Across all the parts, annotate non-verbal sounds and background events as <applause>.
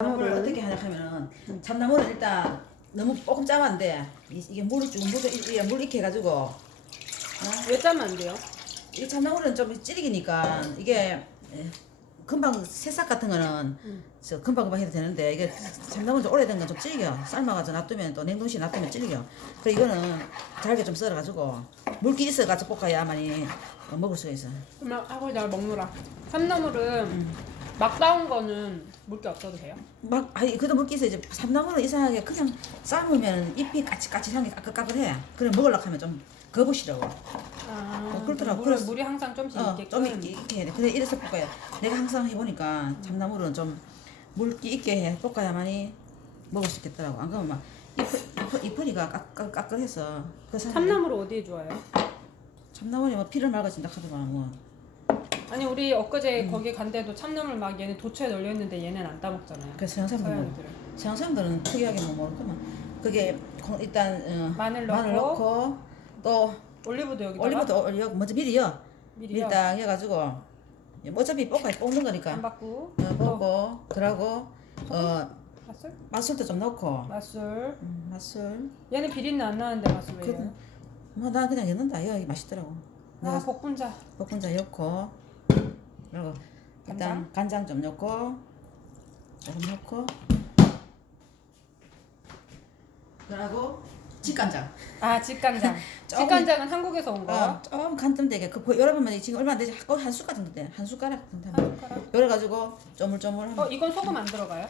참나무를? 어떻게 하냐 하면은 참나무는 일단 너무 조금 짜면 이 이게 물을 좀 물, 이게 물 익혀 가지고. 왜 짜면 안 돼요? 이 참나무는 좀 찌르기니까 이게 에, 금방 새싹 같은 거는 저 금방 금방 해도 되는데 이게 참나무 좀 오래된 건 좀 찔겨. 삶아가지고 놔두면 또 냉동실에 놔두면 찔겨. 그래 이거는 잘게 좀 썰어가지고 물기 있어가지고 볶아야만이 어, 먹을 수가 있어. 그러면 하고 날 먹느라. 참나물은 막 따온 거는 물기 없어도 돼요? 막 아니 그래도 물기 있어 이제 참나무는 이상하게 그냥 삶으면 잎이 까칠까칠한 게 까끌까끌해 그래 먹으려고 하면 좀 거부시라고 아, 어, 그렇더라고. 물을, 그래서- 물이 항상 좀씩 어, 있게끔. 좀 있게, 있게 해야 돼. 근데 이래서 볶아야 돼. 내가 항상 해보니까 참나물은 좀 물기 있게 해 볶아야만이 먹을 수 있겠더라고. 안 그러면 막 잎, 잎, 잎은이가 까끌, 까끌해서 그 사람이 참나물 어디에 좋아요? 참나물이 뭐 피를 맑아진다 하더만 뭐. 아니 우리 엊그제 음. 거기 간데도 참나물 막 얘네 도처에 널려 있는데 얘는 안 따먹잖아요. 그래서 뭐, 서양들은. 서양 사람들은 특이하게 뭐 모르구만. 그게 고- 일단 어, 마늘 마늘 넣고, 넣고 또 올리브도 여기다가 올리브도 올려 먼저 미리 여 미리요. 미리 딱 해가지고 어차피 볶아 볶는 거니까 안 받고 어, 볶고 그러고 어 맛술? 맛술도 좀 넣고 맛술. 음, 맛술 얘는 비린내 안 나는데 맛술 왜 그, 이래요? 뭐나 그냥 넣는다 이거 맛있더라고 아 복분자. 볶은자 넣고 그리고 일단 간장 좀 넣고 조금 넣고 그리고 직간장 아 직간장. <laughs> 조금- 직간장은 한국에서 온? 어, 좀 간좀 되게 그 여러분만 지금 얼마 안 되지 거의 한 숟가락 정도 돼한 숟가락 정도 한 하면 숟가락. 요래 가지고 쪼물쪼물 어 이건 소금 안 들어가요?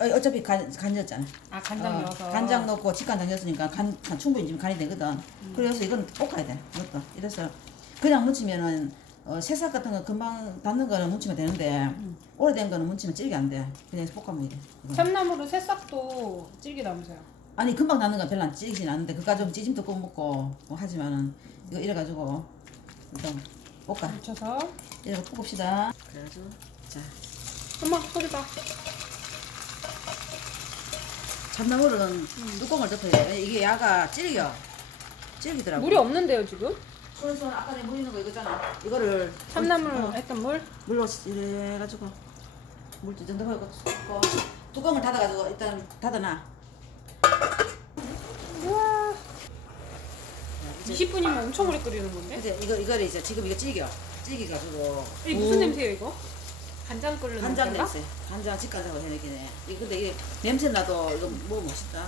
어, 어차피 간, 간이었잖아 아 간장 어, 넣어서. 간장 넣고 직간장 넣었으니까 간, 간 충분히 지금 간이 되거든. 그래서 이건 볶아야 돼. 이것도. 이래서 그냥 무치면은 어, 새싹 같은 거 금방 닿는 거는 무치면 되는데 오래된 거는 무치면 찔게 안 돼. 그냥 볶아면 돼. 참나무로 새싹도 질기 남으세요. 아니 금방 닿는 건 별로 안 찌긴 않는데 그까지 좀 찌짐도 꼭 먹고 뭐 하지만은 이거 이래가지고 일단 볶아. 묻혀서. 이래 볶읍시다. 그래가지고 자 엄마 소리다. 참나물은 뚜껑을 덮어야 돼. 이게 야가 찔겨. 찔기더라고. 물이 없는데요 지금? 그래서 아까 내 물 있는 거 이거잖아. 이거를 참나물 어, 했던 물? 물로 이래 가지고 물도 정도 하고 넣고 뚜껑을 닫아 가지고 일단 닫아놔. 우와. 20분이면 엄청 오래 끓이는 건데? 이제 이거 이거를 이제 지금 이거 찌겨 찌기 가지고 이 무슨 냄새예요 이거? 간장 끓는 간장? 냄새. 간장 직간장으로 해내기네. 이거 근데 이게 냄새 나도 이거 뭐 멋있다.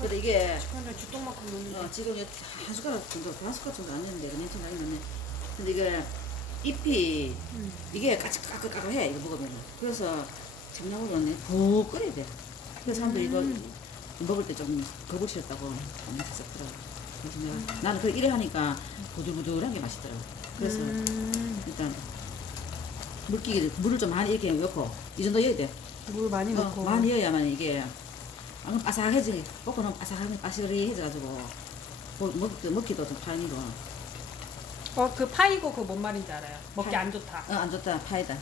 근데 이게 완전 주똥만큼 넣는 어, 지금 이거 한 숟가락 정도 한 숟가락 정도 안 넣는데 이거 냄새 나긴 나네. 근데 이게 잎이 음. 이게 까끌까끌해 이거 먹으면. 그래서 참나물은 푹 끓여야 돼. 그래서 사람들이 이거 먹을 때좀 겁을 싫었다고 했었더라고. 그래서 내가 나는 그 이래 하니까 부들부들한 게 맛있더라고. 그래서 음. 일단 물기를 물을 좀 많이 이렇게 넣고 이 정도 넣어야 돼. 물 많이 어, 넣고. 많이 넣어야만 이게 안 그러면 바삭해지 볶아놓으면 바삭하게 바삭해져가지고 뭐 먹기, 먹기도 좀 편이고 어, 그 파이고 그거 뭔 말인지 알아요 먹기 파이. 안 좋다 어, 안 좋다 파이다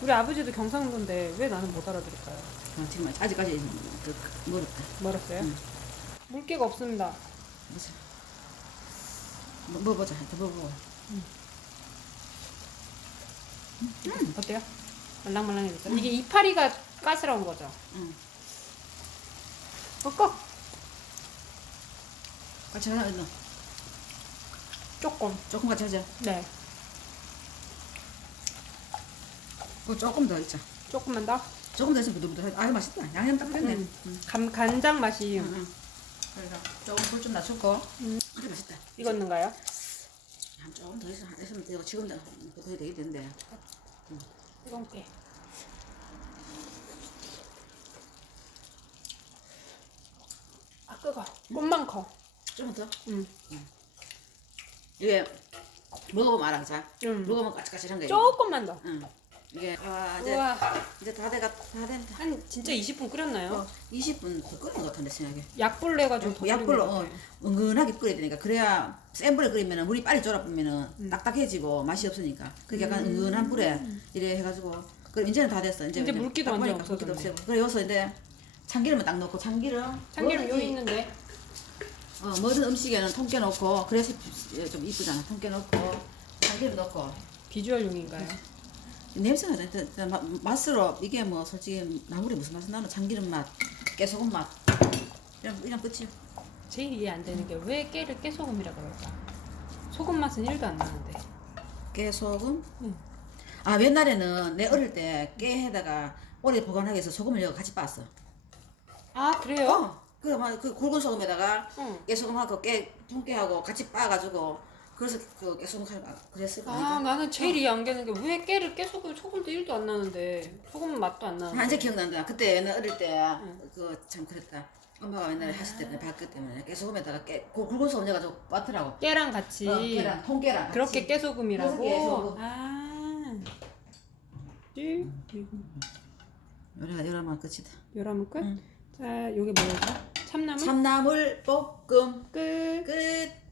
우리 아버지도 경상도인데 왜 나는 못 알아들을까요? 어, 지금 아직까지 그, 그, 멀었다 멀었어요? 음. 물기가 없습니다 그래서 뭐, 먹어보자. 더 먹어보. 어때요? 말랑말랑해졌어요? 이게 이파리가 까스러운 거죠? 응. 꺾어 같이 하나 넣어. 조금 조금 같이 하자. 네 그 조금 더 있자. 조금만 더 조금 더 있으면 부들부들. 아주 맛있다. 양념 딱 됐네. 음. 응. 감, 간장 맛이 응, 응. 그래서 조금 불 좀 낮추고. 음. 아주 맛있다. 익었는가요? 한 조금 더 있으면 되고 지금 더 거의 되겠는데. 뜨겁게 뜨거 꽃만 커 조금 더. 음. 이게 먹어보면 알아, 자. 음. 먹으면 까칠까칠한 거야. 조금만 더 응. 이게 와 이제 우와 이제 다 돼가 다 된다. 한 진짜 20분 끓였나요? 어, 20분 더 끓인 것 같은데 생각에. 약불 내가지고 더 약불로 끓인 것 어, 같아요. 은근하게 끓여야 되니까 그래야 센 불에 끓이면 물이 빨리 졸아보면 딱딱해지고 맛이 없으니까 그게 약간 은근한 불에 이래 해가지고 그럼 이제는 다 됐어 이제 이제 물기도 딱 완전 물기도 없어졌네. 없애고 그래 여기서 이제 참기름을 딱 넣고 참기름 참기름 뭐든지, 여기 있는데 어, 뭐든 음식에는 통깨 넣고 그래서 좀 이쁘잖아 통깨 넣고 참기름 넣고 비주얼용인가요? 냄새가 나. 나- 나 마- 맛으로 이게 뭐 솔직히 나물이 무슨 맛이 나노? 참기름 맛, 깨소금 맛. 이런 이런 끝이요. 제일 이해 안 되는 게 왜 깨를 깨소금이라 그럴까? 소금 맛은 1도 안 나는데. 깨소금. 응. 아 옛날에는 내 어릴 때 깨에다가 오래 보관하기 위해서 소금을 넣어 같이 빻았어. 아 그래요? 어. 그막그 굵은 소금에다가 응. 깨소금하고 깨 통깨하고 같이 빻아가지고 그래서 그 깨소금 칼 그랬을 거야. 아 나는 제일 이해 안 되는 게 왜 깨를 깨소금 소금도 1도 안 나는데 소금 맛도 안 나는데. 아, 이제 기억난다. 그때 옛날 어릴 때그참 그랬다. 엄마가 옛날에 하실 때 봤기 때문에 깨소금에다가 깨그 굵은 소금 넣어가지고 빻더라고. 깨랑 같이 어, 깨랑 통깨랑 그렇게 같이. 깨소금이라고. 그래서 깨소금. 아. 찌. 요래가 요래만 끝이다. 요라면 끝. 응. 자, 요게 뭐였죠? 참나물 참나물 볶음 끝. 끝.